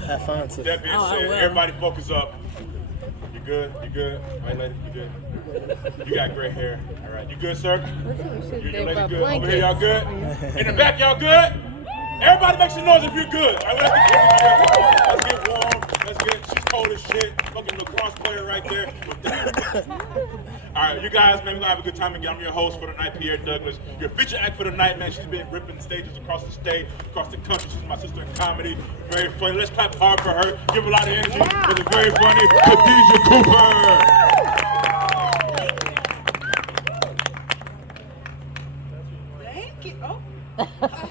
Have fun, sis. That being said, everybody focus up. You good? You good? Right, lady? You good? You got great hair. All right. You good, sir? You lady good? Over here, y'all good? In the back, y'all good? Everybody make some noise if you're good. All right, let's get warm. She's cold as shit. Fucking lacrosse player right there. All right, you guys, man, we're gonna have a good time again. I'm your host for the night, Pierre Douglas. Your feature act for the night, man. She's been ripping stages across the state, across the country. She's my sister in comedy. Very funny. Let's clap hard for her. Give her a lot of energy. For the very funny Khadijah Cooper. Thank you. Oh,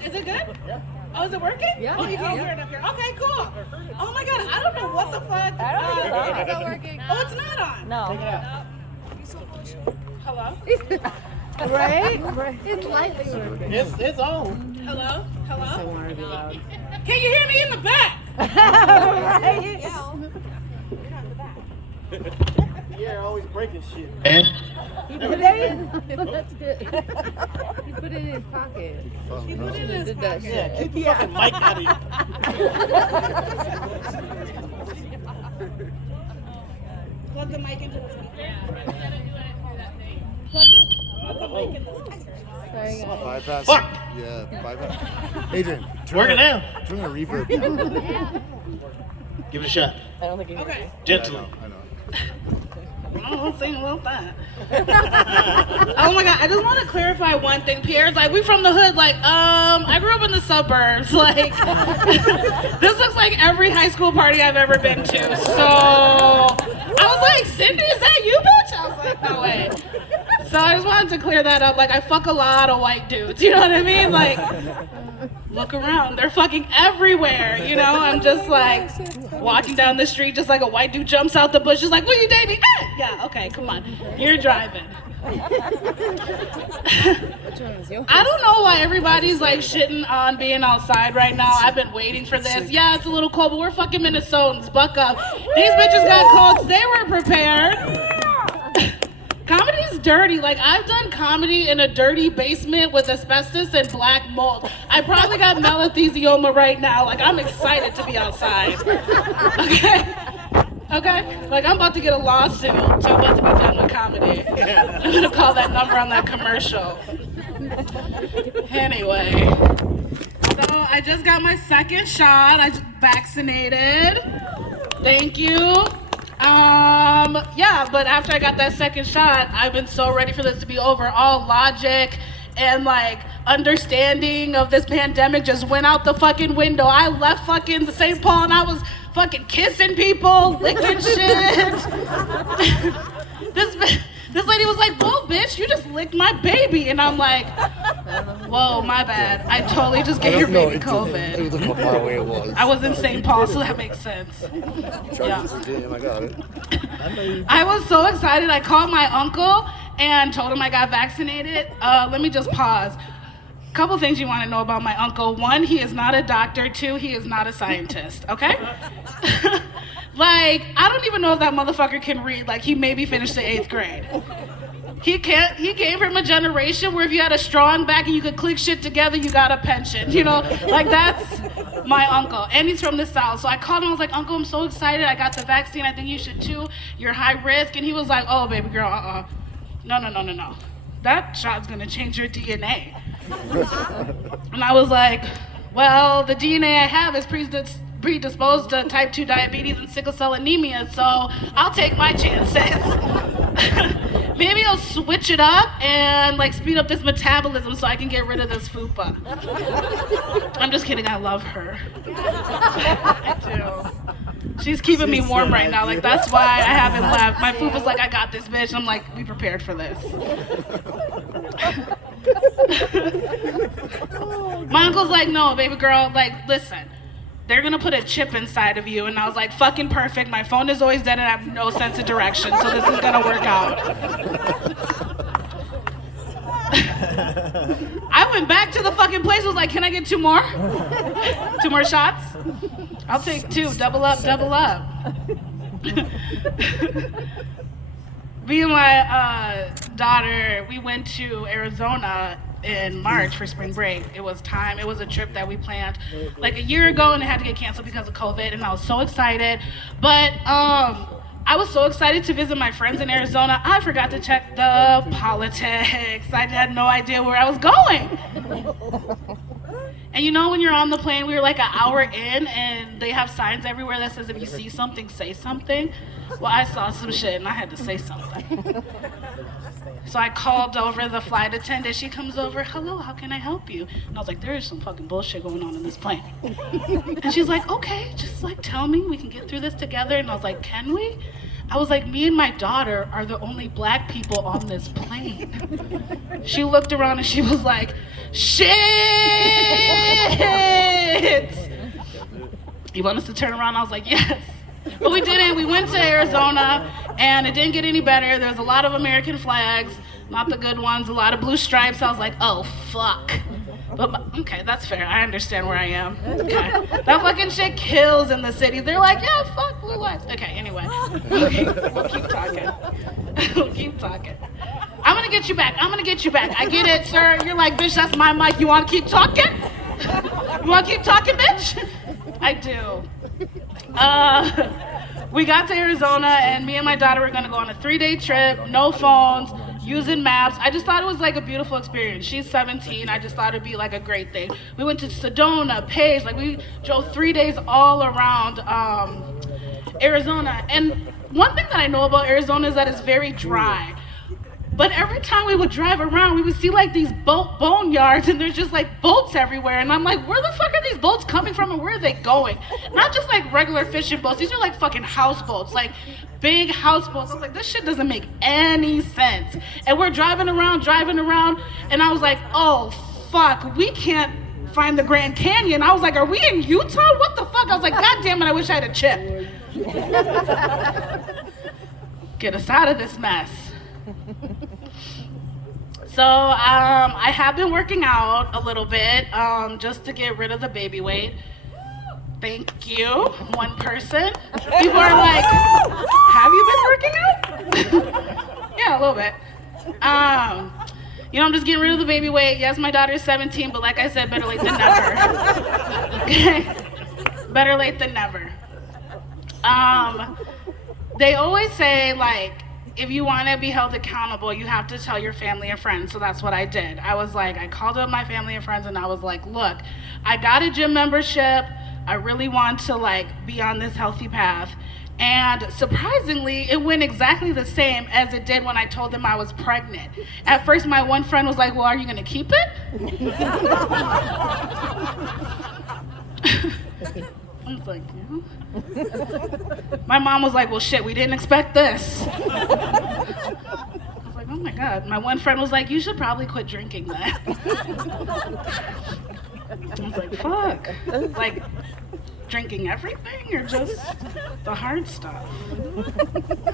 is it good? Yeah. Oh, is it working? Yeah. Oh, you can't hear it up here. Okay, cool. Oh my God, I don't know what the fuck. I don't think it's not working. Oh, it's not on. No. Take it out. Hello? Right? It's lightly working. It's on. Hello? Hello? I want to be loud. Can you hear me in the back? Right? Pierre always breaking shit. And He put it in. That's good. He put it in his pocket. He put it in his Did that pocket. Yeah, keep the fucking mic out of here. Plug the mic into the speaker. Plug the mic in the speaker. Sorry, guys. bypass. Fuck! Yeah, bypass. Adrian, Working now. turn the reverb. Give it a shot. I don't think he can. Okay. Gently. I know. Oh, sing about that. Oh my God, I just want to clarify one thing. Pierre's like, we from the hood. Like, I grew up in the suburbs. Like, this looks like every high school party I've ever been to. So, I was like, Cindy, is that you, bitch? I was like, no way. So I just wanted to clear that up. Like, I fuck a lot of white dudes. You know what I mean? Like, look around. They're fucking everywhere. You know, I'm just like walking down the street, just like a white dude jumps out the bush, just like, "Will you date me?" Yeah, okay, come on. You're driving. Which one is yours? I don't know why everybody's like shitting on being outside right now. I've been waiting for this. Yeah, it's a little cold, but we're fucking Minnesotans. Buck up. These bitches got coats. They were prepared. Comedy's dirty. Like, I've done comedy in a dirty basement with asbestos and black mold. I probably got melanthelioma right now. Like, I'm excited to be outside. Okay? Okay? Like, I'm about to get a lawsuit, so I'm about to be done with comedy. I'm gonna call that number on that commercial. Anyway. So, I just got my second shot. I just vaccinated. Thank you. Yeah, but after I got that second shot, I've been so ready for this to be over. All logic and like understanding of this pandemic just went out the fucking window. I left fucking the St. Paul and I was fucking kissing people, licking shit. This lady was like, "Whoa, bitch, you just licked my baby," and I'm like, "Whoa, my bad. I totally just gave your baby COVID." It was how far away it was. I was in St. Paul, so that makes sense. Yeah. I got it. I was so excited. I called my uncle and told him I got vaccinated. Let me just pause. Couple things you want to know about my uncle. One, he is not a doctor. Two, he is not a scientist, okay? Like, I don't even know if that motherfucker can read. Like, he maybe finished the 8th grade. He came from a generation where if you had a strong back and you could click shit together, you got a pension, you know? Like, that's my uncle. And he's from the South. So I called him, I was like, "Uncle, I'm so excited. I got the vaccine. I think you should too. You're high risk." And he was like, "Oh, baby girl, No. That shot's gonna change your DNA." And I was like, "Well, the DNA I have is predisposed to type 2 diabetes and sickle cell anemia, so I'll take my chances." Maybe I'll switch it up and like speed up this metabolism so I can get rid of this fupa. I'm just kidding, I love her. I do. She's keeping me warm right now, like that's why I haven't left. My fupa's like, "I got this, bitch." I'm like, "Be prepared for this." My uncle's like, "No, baby girl, like, listen. They're gonna put a chip inside of you." And I was like, "Fucking perfect. My phone is always dead and I have no sense of direction, so this is gonna work out." I went back to the fucking place, was like, "Can I get 2 more? 2 more shots? I'll take 2, double up. Me and my daughter, we went to Arizona in March for spring break. It was time. It was a trip that we planned like a year ago, and it had to get canceled because of COVID. And I was so excited, but I was so excited to visit my friends in Arizona. I forgot to check the politics. I had no idea where I was going. And you know, when you're on the plane, we were like an hour in, and they have signs everywhere that says if you see something, say something. Well, I saw some shit, and I had to say something. So I called over the flight attendant. She comes over, hello, how can I help you? And I was like, there is some fucking bullshit going on in this plane. And she's like, okay, just like tell me, we can get through this together. And I was like, can we? I was like, me and my daughter are the only black people on this plane. She looked around and she was like, shit! You want us to turn around? I was like, yes. But we didn't. We went to Arizona, and it didn't get any better. There was a lot of American flags, not the good ones, a lot of blue stripes. I was like, oh, fuck. But okay, that's fair. I understand where I am. Okay. That fucking shit kills in the city. They're like, yeah, fuck blue lights. Okay, anyway. Okay, we'll keep talking. We'll keep talking. I'm gonna get you back. I'm gonna get you back. I get it, sir. You're like, bitch, that's my mic. You wanna keep talking? You wanna keep talking, bitch? I do. We got to Arizona, and me and my daughter were gonna go on a 3-day trip, no phones, using maps. I just thought it was like a beautiful experience. She's 17. I just thought it'd be like a great thing. We went to Sedona, Page, like we drove 3 days all around Arizona. And one thing that I know about Arizona is that it's very dry. But every time we would drive around, we would see like these boneyards, and there's just like boats everywhere. And I'm like, where the fuck are these boats coming from, and where are they going? Not just like regular fishing boats. These are like fucking houseboats, like big houseboats. I was like, this shit doesn't make any sense. And we're driving around, and I was like, oh fuck, we can't find the Grand Canyon. I was like, are we in Utah? What the fuck? I was like, god damn it, I wish I had a chip. Get us out of this mess. So I have been working out a little bit just to get rid of the baby weight. Thank you, one person. People are like, have you been working out? Yeah, a little bit. You know, I'm just getting rid of the baby weight. Yes, my daughter is 17, but like I said, better late than never. Okay? Better late than never. They always say, like, if you want to be held accountable, you have to tell your family and friends. So that's what I did. I was like, I called up my family and friends, and I was like, look, I got a gym membership. I really want to like be on this healthy path. And surprisingly, it went exactly the same as it did when I told them I was pregnant. At first, my one friend was like, well, are you gonna keep it? I was like, yeah. My mom was like, well, shit, we didn't expect this. I was like, oh my God. My one friend was like, you should probably quit drinking then. I was like, fuck. Like, drinking everything or just the hard stuff?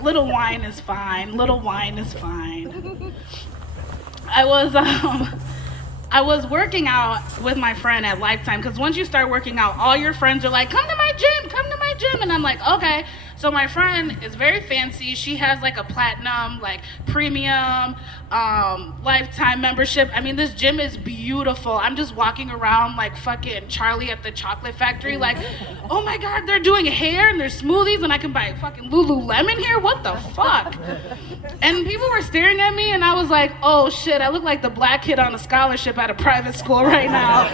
Little wine is fine. Little wine is fine. I was working out with my friend at Lifetime, because once you start working out, all your friends are like, come to my gym, and I'm like, okay. So my friend is very fancy. She has like a platinum, like premium, Lifetime membership. I mean, this gym is beautiful. I'm just walking around like fucking Charlie at the chocolate factory, like, oh my God, they're doing hair and there's smoothies, and I can buy fucking Lululemon here? What the fuck? And people were staring at me, and I was like, oh shit, I look like the black kid on a scholarship at a private school right now.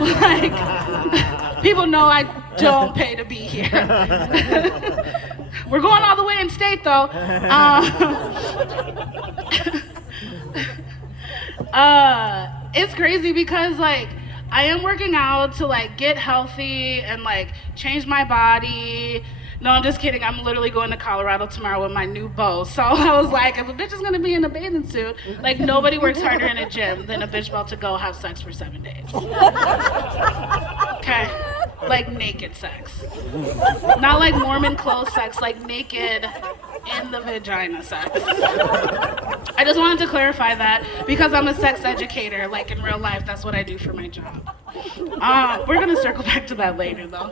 Like, people know I don't pay to be here. We're going all the way in state though. It's crazy because like I am working out to like get healthy and like change my body. No, I'm just kidding. I'm literally going to Colorado tomorrow with my new beau. So I was like, if a bitch is gonna be in a bathing suit, like nobody works harder in a gym than a bitch about to go have sex for 7 days. Okay? Like naked sex. Not like Mormon clothes sex, like naked in the vagina sex. I just wanted to clarify that because I'm a sex educator, like in real life, that's what I do for my job. We're gonna circle back to that later though.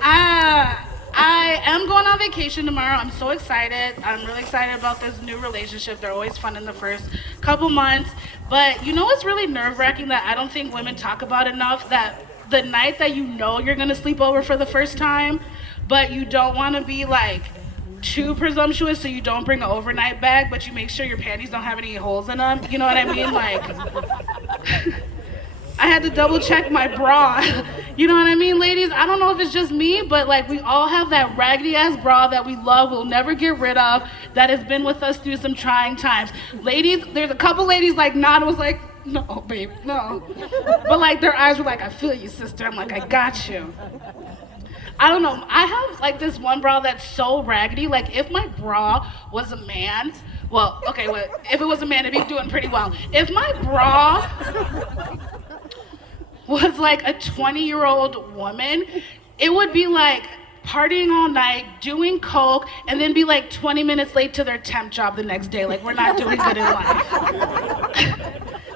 I I am going on vacation tomorrow. I'm so excited. I'm really excited about this new relationship. They're always fun in the first couple months. But you know what's really nerve-wracking that I don't think women talk about enough? That the night that you know you're gonna sleep over for the first time, but you don't want to be like too presumptuous, so you don't bring an overnight bag, but you make sure your panties don't have any holes in them. You know what I mean? Like, I had to double check my bra. You know what I mean, ladies? I don't know if it's just me, but like we all have that raggedy ass bra that we love, we'll never get rid of, that has been with us through some trying times. Ladies, there's a couple ladies like Nada was like, no, babe, no. But like their eyes were like, I feel you, sister. I'm like, I got you. I don't know. I have like this one bra that's so raggedy. Like if my bra was a man, well, okay, well, if it was a man, it'd be doing pretty well. If my bra was like a 20-year-old woman, it would be like partying all night, doing coke, and then be like 20 minutes late to their temp job the next day. Like we're not doing good in life.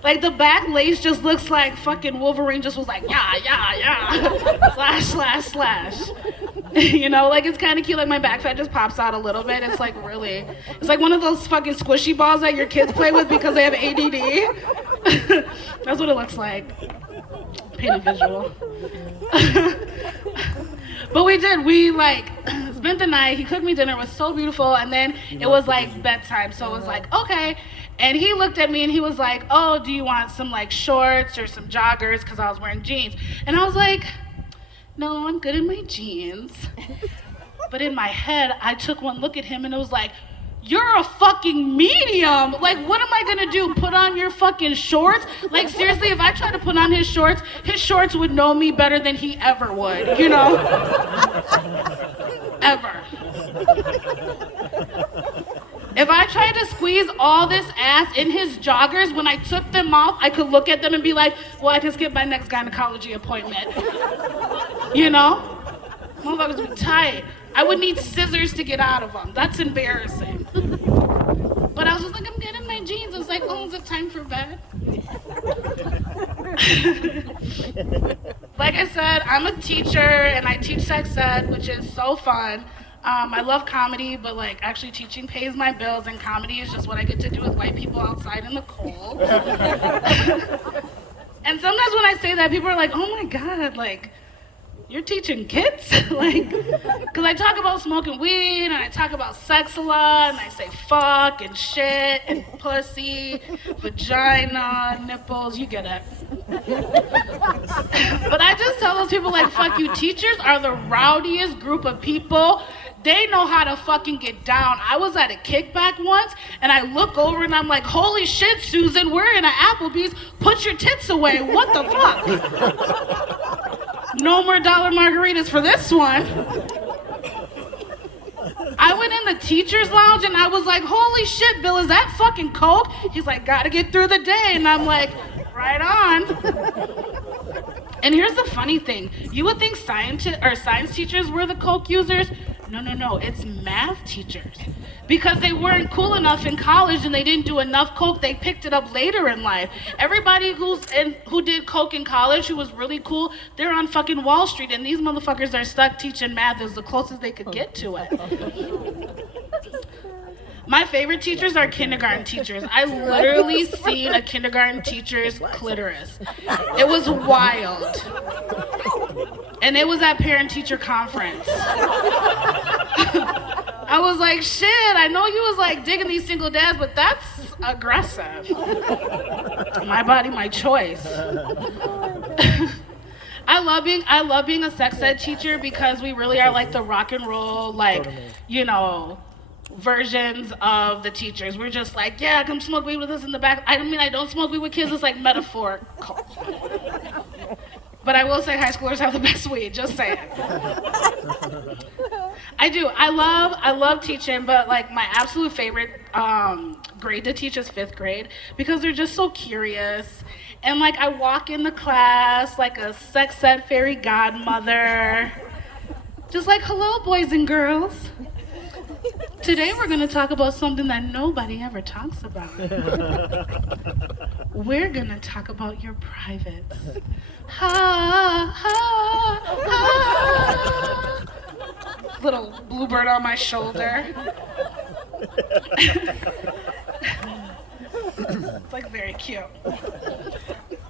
Like the back lace just looks like fucking Wolverine just was like, yeah, slash, slash, slash. You know, like it's kind of cute, like my back fat just pops out a little bit. It's like really, it's like one of those fucking squishy balls that your kids play with because they have ADD. That's what it looks like. Paint a visual. But we like spent the night. He cooked me dinner. It was so beautiful. And then it was like bedtime. So it was like, okay. And he looked at me and he was like, oh, do you want some like shorts or some joggers? Because I was wearing jeans. And I was like, no, I'm good in my jeans. But in my head, I took one look at him and it was like, you're a fucking medium. Like, what am I gonna do? Put on your fucking shorts? Like, seriously, if I tried to put on his shorts would know me better than he ever would, you know? Ever. If I tried to squeeze all this ass in his joggers, when I took them off, I could look at them and be like, well, I can skip my next gynecology appointment. You know? Motherfuckers would be tight. I would need scissors to get out of them. That's embarrassing. But I was just like, I'm good in my jeans. I was like, oh, is it time for bed? Like I said, I'm a teacher and I teach sex ed, which is so fun. I love comedy, but like actually teaching pays my bills, and comedy is just what I get to do with white people outside in the cold. And sometimes when I say that, people are like, oh my God, like, you're teaching kids? Like, because I talk about smoking weed, and I talk about sex a lot, and I say fuck, and shit, and pussy, vagina, nipples, you get it. But I just tell those people, like, fuck you. Teachers are the rowdiest group of people. They know how to fucking get down. I was at a kickback once, and I look over, and I'm like, holy shit, Susan, we're in an Applebee's. Put your tits away. What the fuck? No more dollar margaritas for this one. I went in the teacher's lounge and I was like, holy shit, Bill, is that fucking coke? He's like, gotta get through the day. And I'm like, right on. And here's the funny thing. You would think science teachers were the coke users. No, it's math teachers. Because they weren't cool enough in college and they didn't do enough coke, they picked it up later in life. Everybody who did coke in college, who was really cool, they're on fucking Wall Street, and these motherfuckers are stuck teaching math as the closest they could get to it. My favorite teachers are kindergarten teachers. I literally seen a kindergarten teacher's clitoris. It was wild. And it was at parent-teacher conference. I was like, shit, I know you was like digging these single dads, but that's aggressive. My body, my choice. I love being a sex ed teacher because we really are like the rock and roll, like, you know, versions of the teachers. We're just like, yeah, come smoke weed with us in the back. I mean, I don't smoke weed with kids, it's like metaphorical. But I will say high schoolers have the best weed, just saying. I do. I love teaching, but like my absolute favorite grade to teach is 5th grade because they're just so curious. And like I walk in the class like a sex ed fairy godmother. Just like, hello, boys and girls. Today we're going to talk about something that nobody ever talks about. We're going to talk about your privates. Ha, ha, ha. little bluebird on my shoulder. It's like very cute.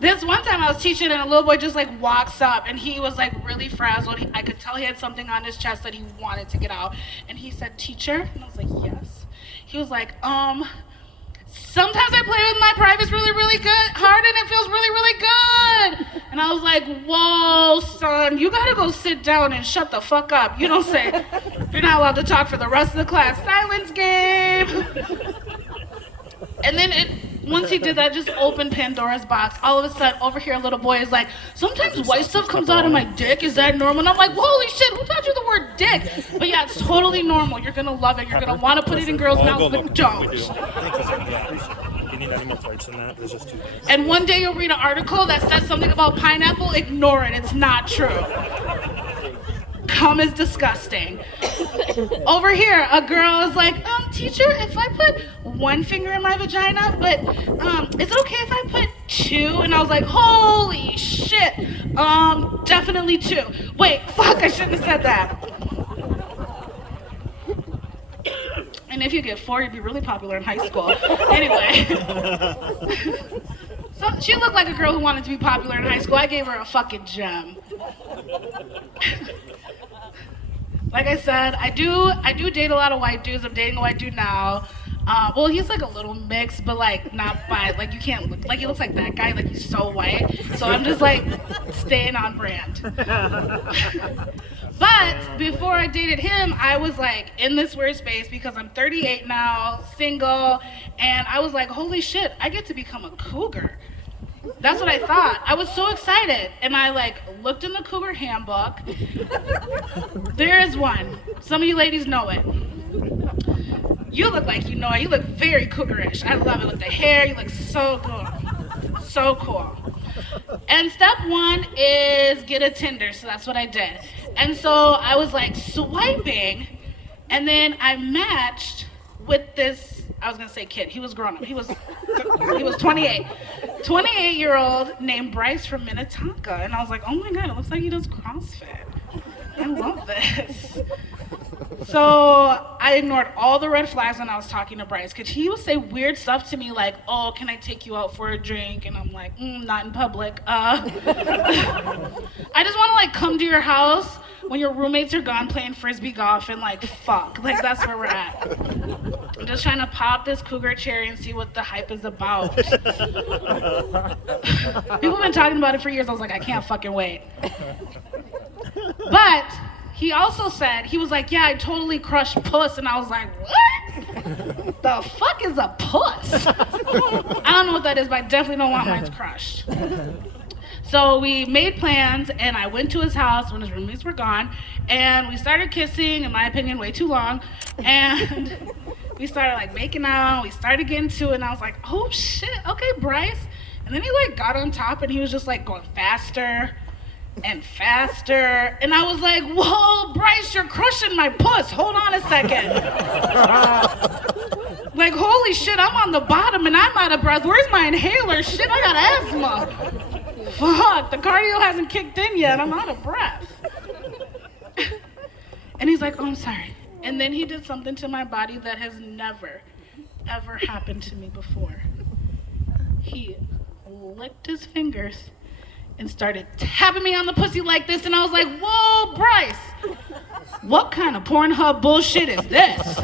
This one time I was teaching and a little boy just like walks up and he was like really frazzled. I could tell he had something on his chest that he wanted to get out. And he said, "Teacher?" And I was like, "Yes." He was like, "Sometimes I play with my privates really, really good, hard and it feels really, really good." And I was like, "Whoa, son, you gotta go sit down and shut the fuck up. You don't say, you're not allowed to talk for the rest of the class. Silence game." And then once he did that, just opened Pandora's box. All of a sudden, over here, a little boy is like, "Sometimes white stuff comes out of my dick. Is that normal?" And I'm like, "Holy shit, who taught you the word dick?" But yeah, it's totally normal. You're gonna love it. You're gonna want to put it in girls' mouths, but don't. You need any more plates than that? There's just 2 plates. And one day you'll read an article that says something about pineapple. Ignore it. It's not true. Cum is disgusting. Over here, a girl is like, "Teacher, if I put one finger in my vagina, but is it okay if I put 2?" And I was like, "Holy shit. Definitely 2. Wait, fuck, I shouldn't have said that." And if you get 4, you'd be really popular in high school. Anyway. So she looked like a girl who wanted to be popular in high school. I gave her a fucking gem. Like I said, I do date a lot of white dudes. I'm dating a white dude now. Well, he's like a little mixed, but like not by, like you can't look, like he looks like that guy, like he's so white. So I'm just like staying on brand. But before I dated him, I was like in this weird space because I'm 38 now, single, and I was like, holy shit, I get to become a cougar. That's what I thought. I was so excited. And I like looked in the cougar handbook. There is one. Some of you ladies know it. You look like you know it. You look very cougarish. I love it with the hair. You look so good. So cool. And step 1 is get a Tinder. So that's what I did. And so I was like swiping. And then I matched with this, I was gonna say kid. He was grown up. He was 28. 28-year-old named Bryce from Minnetonka. And I was like, oh my God, it looks like he does CrossFit. I love this. So I ignored all the red flags when I was talking to Bryce, because he would say weird stuff to me like, "Oh, can I take you out for a drink?" And I'm like, not in public. I just want to like come to your house when your roommates are gone playing frisbee golf and like fuck. Like that's where we're at. I'm just trying to pop this cougar cherry and see what the hype is about. People have been talking about it for years. I was like, I can't fucking wait. But he also said, he was like, yeah, I totally crushed puss. And I was like, what? The fuck is a puss? I don't know what that is, but I definitely don't want mine crushed. So we made plans, and I went to his house when his roommates were gone, and we started kissing, in my opinion, way too long. And we started like making out, we started getting to it, and I was like, oh shit, okay, Bryce. And then he like got on top, and he was just like going faster and faster, and I was like, whoa, Bryce, you're crushing my puss, hold on a second. Like, holy shit, I'm on the bottom and I'm out of breath. Where's my inhaler? Shit, I got asthma. Fuck, the cardio hasn't kicked in yet, I'm out of breath. And he's like, oh, I'm sorry. And then he did something to my body that has never, ever happened to me before. He licked his fingers and started tapping me on the pussy like this, and I was like, whoa, Bryce, what kind of Pornhub bullshit is this?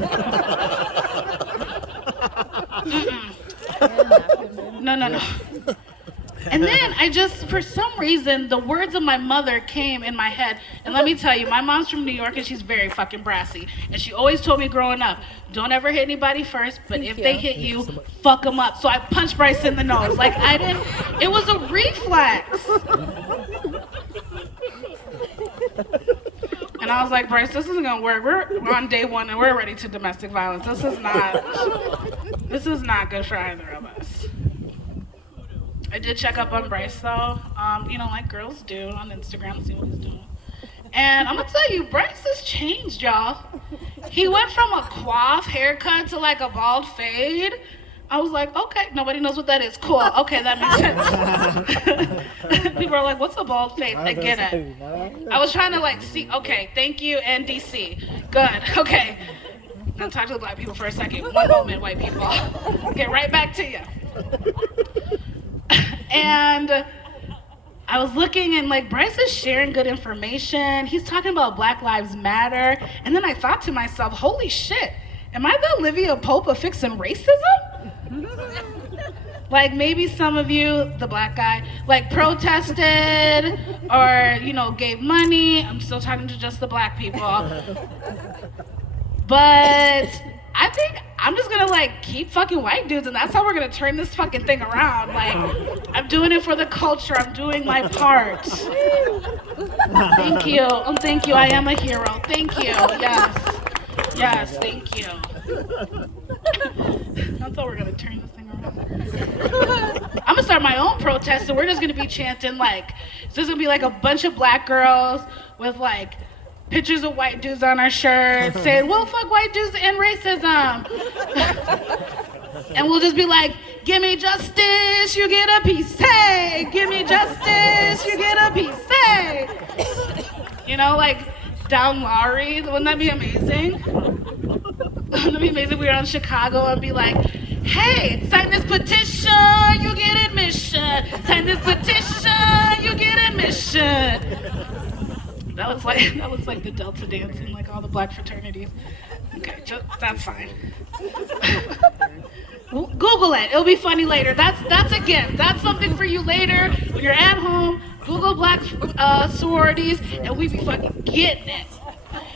No. And then I just, for some reason, the words of my mother came in my head. And let me tell you, my mom's from New York and she's very fucking brassy. And she always told me growing up, don't ever hit anybody first, but if they hit you, fuck them up. So I punched Bryce in the nose. Like it was a reflex. And I was like, Bryce, this isn't gonna work. We're on day 1 and we're ready to domestic violence. This is not good for either of us. I did check up on Bryce though, like girls do on Instagram, see what he's doing. And I'm gonna tell you, Bryce has changed, y'all. He went from a coif haircut to like a bald fade. I was like, okay, nobody knows what that is. Cool. Okay, that makes sense. People are like, what's a bald face? I get it. I was trying to like see, okay, thank you, NDC. Good, okay. Now talk to the black people for a second. One moment, white people. Get right back to you. And I was looking and like Bryce is sharing good information. He's talking about Black Lives Matter. And then I thought to myself, holy shit, am I the Olivia Pope of fixing racism? Like maybe some of you, the black guy, like protested or, you know, gave money. I'm still talking to just the black people. But I think I'm just gonna like keep fucking white dudes and that's how we're gonna turn this fucking thing around. Like, I'm doing it for the culture. I'm doing my part. Thank you. Oh, thank you. I am a hero. Thank you. Yes. Yes, thank you. That's how we're gonna turn this thing around. I'm gonna start my own protest, so we're just gonna be chanting like, so there's gonna be like a bunch of black girls with like pictures of white dudes on our shirts saying, well, fuck white dudes and racism. And we'll just be like, give me justice, you get a piece, hey! Give me justice, you get a piece, hey! You know, like, down Lowry, wouldn't that be amazing? Wouldn't it be amazing if we were in Chicago and be like, hey, sign this petition, you get admission. Sign this petition, you get admission. That looks like the Delta dance in like all the black fraternities. Okay, that's fine. Google it. It'll be funny later. That's a gift. That's something for you later when you're at home. Google black sororities, and we be fucking getting it.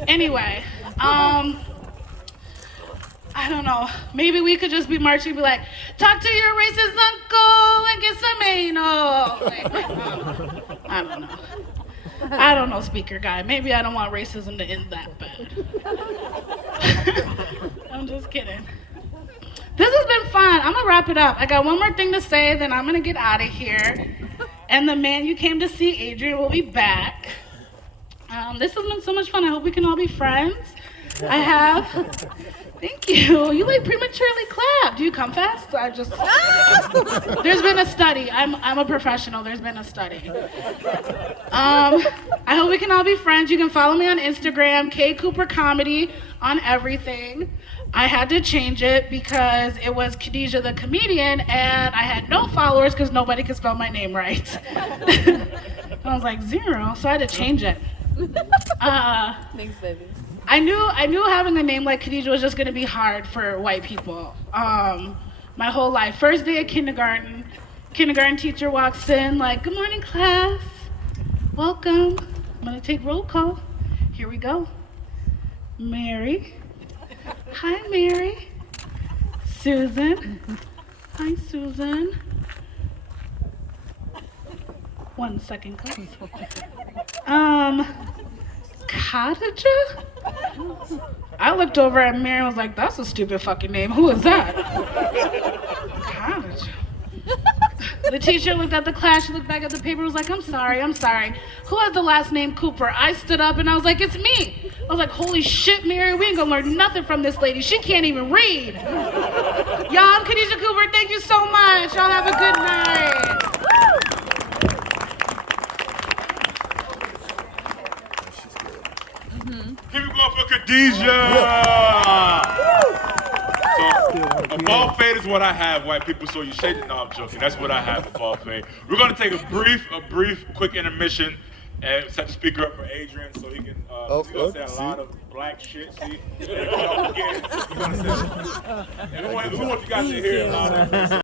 Anyway, I don't know. Maybe we could just be marching and be like, talk to your racist uncle and get some anal. Like, I don't know. I don't know, speaker guy. Maybe I don't want racism to end that bad. I'm just kidding. This has been fun. I'm gonna wrap it up. I got one more thing to say, then I'm gonna get out of here. And the man you came to see, Adrian, will be back. This has been so much fun. I hope we can all be friends. I have. Thank you. You like prematurely clapped. Do you come fast? There's been a study. I'm a professional. There's been a study. I hope we can all be friends. You can follow me on Instagram, K Cooper Comedy on everything. I had to change it because it was Khadijah the comedian and I had no followers because nobody could spell my name right. I was like 0, so I had to change it. Thanks, baby. I knew having a name like Khadijah was just gonna be hard for white people. My whole life. First day of kindergarten teacher walks in like, good morning class, welcome. I'm gonna take roll call. Here we go. Mary. Hi, Mary. Susan. Hi, Susan. 1 second, class. Khadijah? I looked over at Mary and was like, that's a stupid fucking name. Who is that? Khadijah. The teacher looked at the class, she looked back at the paper, was like, I'm sorry. Who has the last name Cooper? I stood up and I was like, it's me. I was like, holy shit, Mary, we ain't gonna learn nothing from this lady. She can't even read. Y'all, I'm Khadijah Cooper. Thank you so much. Y'all have a good night. Keep it going for Khadijah! So, a bald fade is what I have, white people, so you shake it. No, I'm joking. That's what I have, a bald fade. We're going to take a brief, quick intermission and set the speaker up for Adrian so he can he's going to say a lot of black shit. See? And we want you guys to hear a lot of